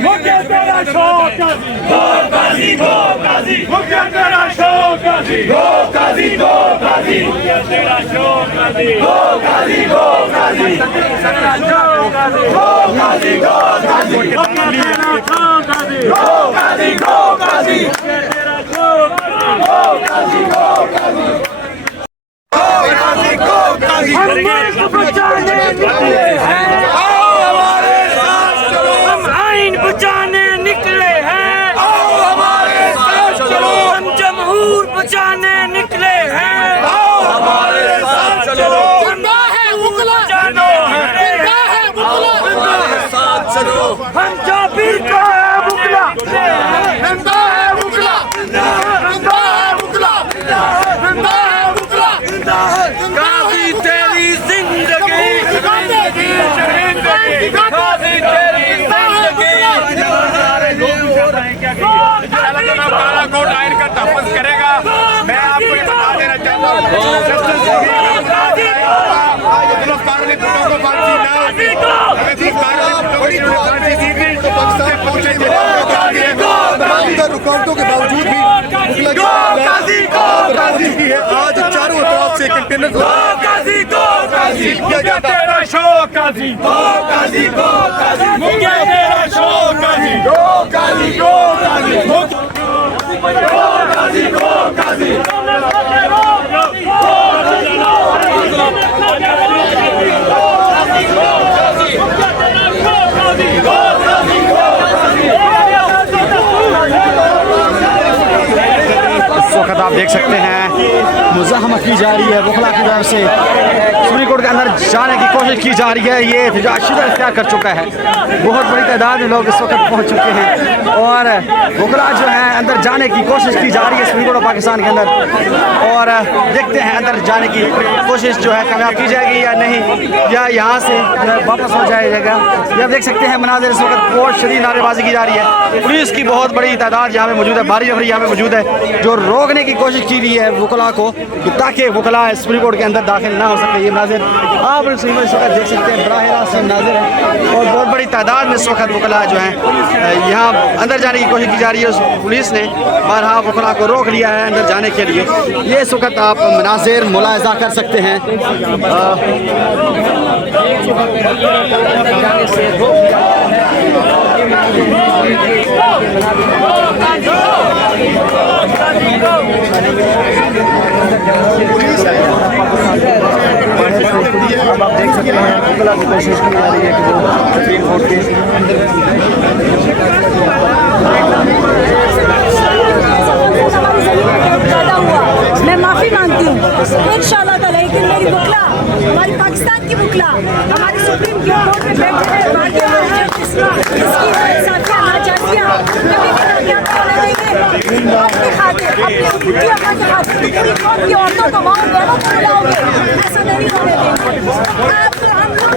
मुझे तेरा शौक काजी, गो काजी, गो काजी, मुझे तेरा शौक काजी, गो काजी, गो काजी, मुझे तेरा शौक काजी, गो काजी, गो काजी, तेरा शौक काजी, गो काजी, गो काजी, मुझे तेरा शौक काजी, गो काजी, गो काजी, मुझे तेरा शौक काजी, गो काजी, गो काजी, गो काजी, गो काजी, हम मुल्क बचाने निकले हैं, आओ हमारे साथ चलो, हम आइन बचाने निकले हैं, आओ हमारे साथ चलो, हम जमहूर बचाने निकले हैं, आओ हमारे साथ चलो, जिंदा है मुगला, जिंदा है मुगला, हमारे साथ चलो, हम जाबिर का है मुगला, जिंदा है मुगला, जिंदा है मुगला, जिंदा है मुगला, काजी तेरी जिंदगी, काजी तेरी जिंदगी, काला कोट आयन का तहफ़्फ़ुज़ करेगा। मैं आपको ये बता देना चाहता हूँ, रुकावटों के बावजूद भी आज चारों तरफ से कंटेनर तेरा शौक काजी, गो काजी, गो काजी, मुझे तेरा शौक काजी, गो काजी, गो काजी, गो काजी, गो काजी, इस वक्त आप देख सकते हैं मुज़ाहमत की जा रही है वकला की तरफ से, सुप्रीम कोर्ट के अंदर जाने की कोशिश की जा रही है। ये एहतजाज शुरू इख्तियार कर चुका है, बहुत बड़ी तादाद में लोग इस वक्त पहुंच चुके हैं और वकला जो है अंदर जाने की कोशिश की जा रही है सुप्रीम कोर्ट ऑफ पाकिस्तान के अंदर, और देखते हैं अंदर जाने की कोशिश जो है कामयाब की जाएगी या नहीं, या यहाँ से वापस हो जाएगा। ये आप देख सकते हैं मनाज़िर इस वक्त बहुत शदीद नारेबाजी की जा रही है, पुलिस की बहुत बड़ी तादाद यहाँ पे मौजूद है, भारी अफरी यहाँ पे मौजूद है जो रोकने की कोशिश की रही है वकला को ताकि वकला सुप्रीम कोर्ट के अंदर दाखिल ना हो सके। ये नाज़िर आप इस वक्त देख सकते हैं, बराह रास्त नाज़िर है और बहुत बड़ी तादाद में इस वक्त वकला जो है यहाँ अंदर जाने की कोशिश की जा रही है। पुलिस ने बारहा वकला को रोक लिया है अंदर जाने के लिए। ये इस वक्त आप मनाज़िर मुलाहिज़ा कर सकते हैं। अब आप देख सकते हैं वकला की कोशिश की जा रही है कि वो सुप्रीम कोर्ट के मैं माफ़ी मांगती हूँ इंशाअल्लाह ताला, लेकिन मेरी वकला, हमारी पाकिस्तान की वकला हमारी सुप्रीम कोर्ट में बैठे हैं, अपनी खातिर, अपनी बुढ़िया की खातिर पूरी कौम की औरतों को, माओ बहनों को बुलाओगे, ऐसा नहीं होने देंगे। आप तो हम लोग